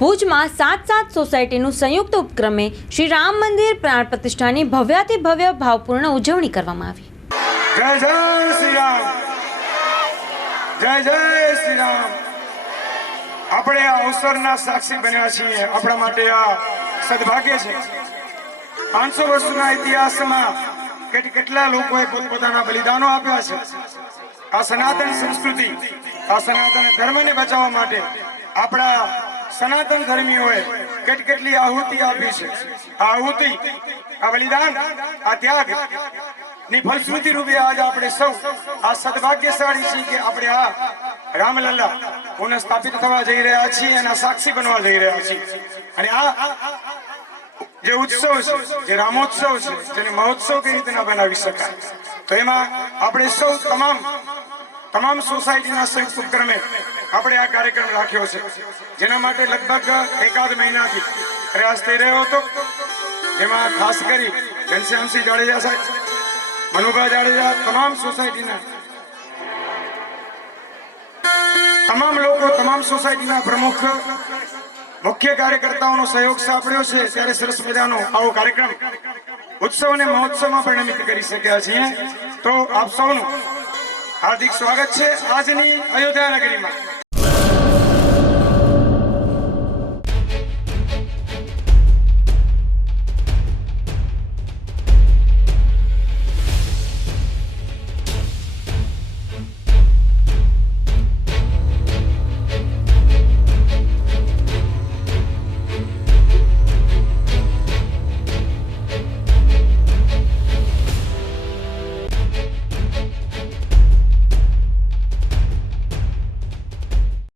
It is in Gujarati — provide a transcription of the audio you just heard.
ભુજમાં 7 સોસાયટીનું સંયુક્ત ઉપક્રમે શ્રી રામ મંદિર પ્રાણ પ્રતિષ્ઠાની ભવ્યાતિ ભવ્ય ભાવપૂર્ણ ઉજવણી કરવામાં આવી। જય જય શ્રી રામ, જય જય શ્રી રામ। આપણે આ અવસરના સાક્ષી બન્યા છીએ। આપણા માટે આ સદભાગ્ય છે। 500 વર્ષના ઇતિહાસમાં કેટલા લોકોએ પોતપોતાના બલિદાનો આપ્યા છે। આ સનાતન સંસ્કૃતિ, આ સનાતન ધર્મને બચાવવા માટે આપણા સનાતન ધર્મીઓએ કેટલી આહુતિ આપી છે। આ આહુતિ, આ બલિદાન, આ ત્યાગ ની ફલશ્રુતિ રૂપે આજે આપણે સૌ આ સદભાગ્યશાળી છીએ કે આપણે આ રામલલ્લા પુનઃ સ્થાપિત થવા જઈ રહ્યા છીએ અને સાક્ષી બનવા જઈ રહ્યા છીએ। અને આ જે ઉત્સવ છે, જે રામોત્સવ છે, જેને મહોત્સવ કઈ રીતે ના બનાવી શકાય, તો એમાં આપણે સૌ તમામ સોસાયટીના સંયુક્ત ઉપક્રમે આપણે આ કાર્યક્રમ રાખ્યો છે, જેના માટે લગભગ એકાદ મહિનાથી પ્રયાસ થઈ રહ્યો હતો। જેમાં ખાસ કરી ઘનશ્યામસિંહ જાડેજા સાહેબ, મનુભાઈ જાડેજા, તમામ સોસાયટીના તમામ લોકો, તમામ સોસાયટીના પ્રમુખ, મુખ્ય કાર્યકર્તાઓનો સહયોગ સાંપડ્યો છે। ત્યારે સરસ મજાનો આવો કાર્યક્રમ ઉત્સવ અને મહોત્સવમાં પરિણમિત કરી શક્યા છીએ। તો આપ સૌનું હાર્દિક સ્વાગત છે આજની અયોધ્યા નગરીમાં।